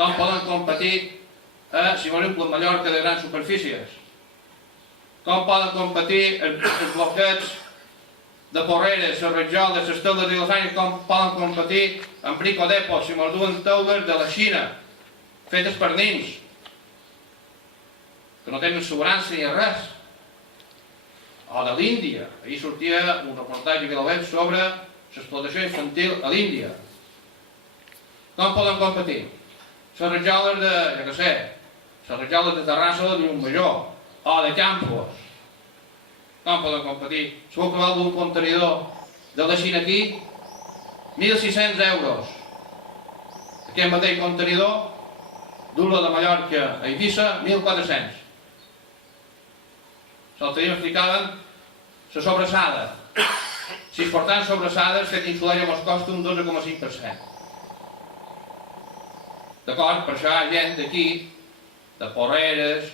Com poden competir, si per exemple, a Mallorca de grans superfícies? Com poden competir els bloquets de Porreres, les Rajoles, les teules de Vilafranca, com poden competir amb Brico Depot, si mos duen teules de la Xina, fetes per nins, que no tenen assegurança ni res. O de l'Índia. Ahir sortia un reportatge que l'hem sobre l'explotació infantil a l'Índia. Com poden competir? Les rajoles de, ja que sé, les rajoles de Terrassa o de Llumajor, o de Campos. Com poden competir? Segur que val d'un contenidor de la Xina aquí 1.600 euros. Aquest mateix contenidor d'Ula de Mallorca a Eivissa, 1.400. L'altre dia m'explicaven la sobrassada. Si es porten sobrassades, fet insulària mos costa un 12,5%. D'acord? Per això hi ha gent d'aquí, de Porreres,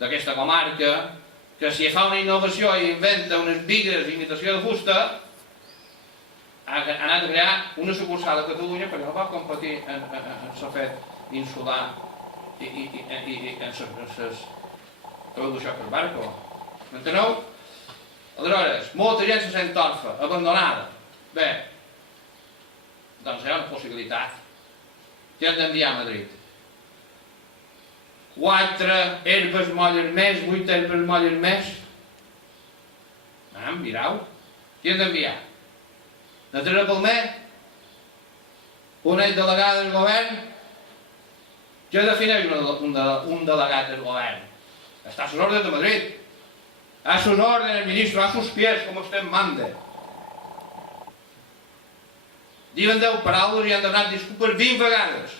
d'aquesta comarca, que si fa una innovació i inventa unes bigues d'imitació de fusta, ha anat a crear una sucursal a Catalunya perquè no va competir en el fet insular i en les d'això per barco. M'enteneu? Aleshores, molta gent se sent orfa, abandonada. Bé, doncs hi ha una possibilitat. Què hem d'enviar a Madrid? 4 herbes molles més, 8 herbes molles més. Mirau. Què hem d'enviar? De Terra Palmer? Una delegada del govern? Què defineix un delegat del govern? Està a les ordres de Madrid. A sus órdenes, ministro, a sus pies, como usted mande. Diuen 10 paraules i han donat disculpes 20 vegades.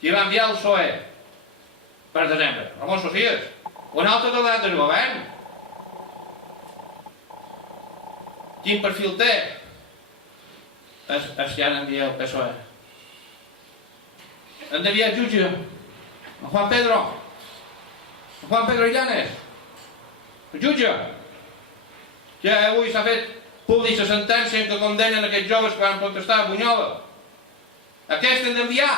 Qui va enviar el PSOE per desembre? Ramon Socias. Un altre delegat del govern. Quin perfil té? És que han enviat el PSOE. Han enviat jutge. Juan Pedro. Juan Pedro Llanes, el jutge, que avui s'ha fet públic la sentència en què condemnen aquests joves que van protestar a Bunyola. Aquest hem d'enviar.